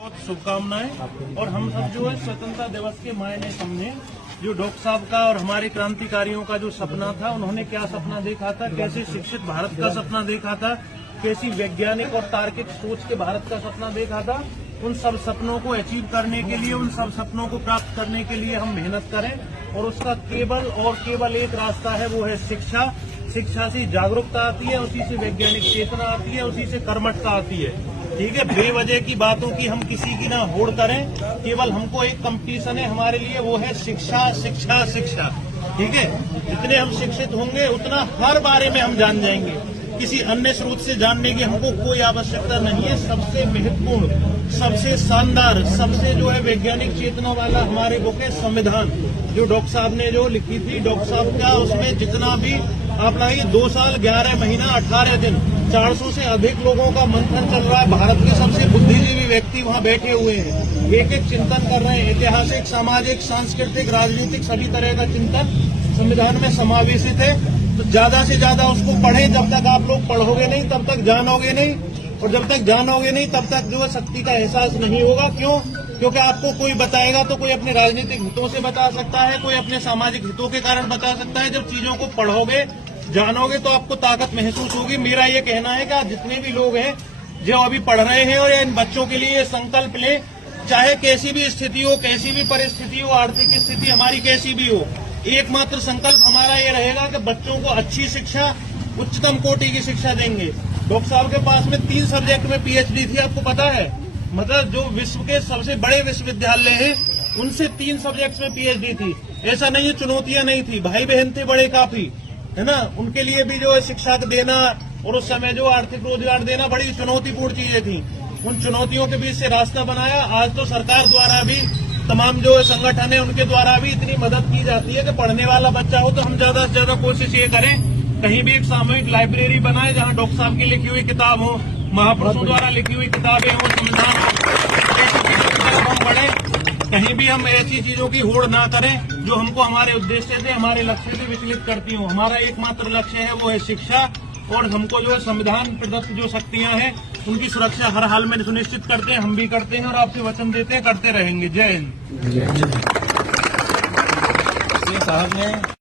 बहुत शुभकामनाएं। और हम सब जो है स्वतंत्रता दिवस के मायने समझे जो डॉक्टर साहब का और हमारे क्रांतिकारियों का जो सपना था, उन्होंने क्या सपना देखा था, कैसे शिक्षित भारत का सपना देखा था, कैसी वैज्ञानिक और तार्किक सोच के भारत का सपना देखा था। उन सब सपनों को अचीव करने के लिए, उन सब सपनों को प्राप्त करने के लिए हम मेहनत करें और उसका केवल और केवल एक रास्ता है, वो है शिक्षा। शिक्षा से जागरूकता आती है, उसी से वैज्ञानिक चेतना आती है, उसी से कर्मठता आती है। ठीक है, बेवजह की बातों की हम किसी की ना होड़ करें। केवल हमको एक कंपटीशन है हमारे लिए, वो है शिक्षा शिक्षा शिक्षा। ठीक है, जितने हम शिक्षित होंगे उतना हर बारे में हम जान जाएंगे। किसी अन्य स्रोत से जानने की हमको कोई आवश्यकता नहीं है। सबसे महत्वपूर्ण, सबसे शानदार, सबसे जो है वैज्ञानिक चेतना वाला हमारे बुक है संविधान, जो डॉक्टर साहब ने जो लिखी थी। डॉक्टर साहब का उसमें जितना भी आप लाइए 2 साल 11 महीना 18 दिन 400 से अधिक लोगों का मंथन चल रहा है। भारत के सबसे बुद्धिजीवी व्यक्ति वहाँ बैठे हुए हैं, एक एक चिंतन कर रहे हैं। ऐतिहासिक, सामाजिक, सांस्कृतिक, राजनीतिक सभी तरह का चिंतन संविधान में समावेशित है। तो ज्यादा से ज्यादा उसको पढ़ें। जब तक आप लोग पढ़ोगे नहीं तब तक जानोगे नहीं, और जब तक जानोगे नहीं तब तक जो है शक्ति का एहसास नहीं होगा। क्यों? क्योंकि आपको कोई बताएगा तो कोई अपने राजनीतिक हितों से बता सकता है, कोई अपने सामाजिक हितों के कारण बता सकता है। जब चीजों को पढ़ोगे, जानोगे तो आपको ताकत महसूस होगी। मेरा ये कहना है कि आज जितने भी लोग हैं जो अभी पढ़ रहे हैं और इन बच्चों के लिए संकल्प लें, चाहे कैसी भी स्थिति हो, कैसी भी परिस्थिति हो, आर्थिक स्थिति हमारी कैसी भी हो, एकमात्र संकल्प हमारा ये रहेगा कि बच्चों को अच्छी शिक्षा, उच्चतम कोटि की शिक्षा देंगे। डॉक्टर साहब के पास में 3 सब्जेक्ट में पीएचडी थी, आपको पता है? मतलब जो विश्व के सबसे बड़े विश्वविद्यालय हैं उनसे 3 सब्जेक्ट्स में पीएचडी थी। ऐसा नहीं है चुनौतियां नहीं थी, भाई बहन थे बड़े काफी, है ना। उनके लिए भी जो है शिक्षा देना और उस समय जो आर्थिक रोजगार देना बड़ी चुनौतीपूर्ण चीजें थी। उन चुनौतियों के बीच से रास्ता बनाया। आज तो सरकार द्वारा भी, तमाम जो संगठन है उनके द्वारा भी इतनी मदद की जाती है कि पढ़ने वाला बच्चा हो तो हम ज्यादा से ज्यादा कोशिश ये करें कहीं भी एक सामूहिक लाइब्रेरी बनाए जहां डॉक्टर साहब की लिखी हुई किताब हो, महापुरुषों द्वारा लिखी हुई किताबें हो, संविधान हम पढ़े। कहीं भी हम ऐसी चीजों की होड़ ना करें जो हमको हमारे उद्देश्य से, हमारे लक्ष्य से विचलित करती हो। हमारा एकमात्र लक्ष्य है वो है शिक्षा, और हमको जो है संविधान प्रदत्त जो शक्तियां हैं उनकी सुरक्षा हर हाल में सुनिश्चित करते हैं। हम भी करते हैं और आपसे वचन देते हैं, करते रहेंगे। जय हिंद। साहब ने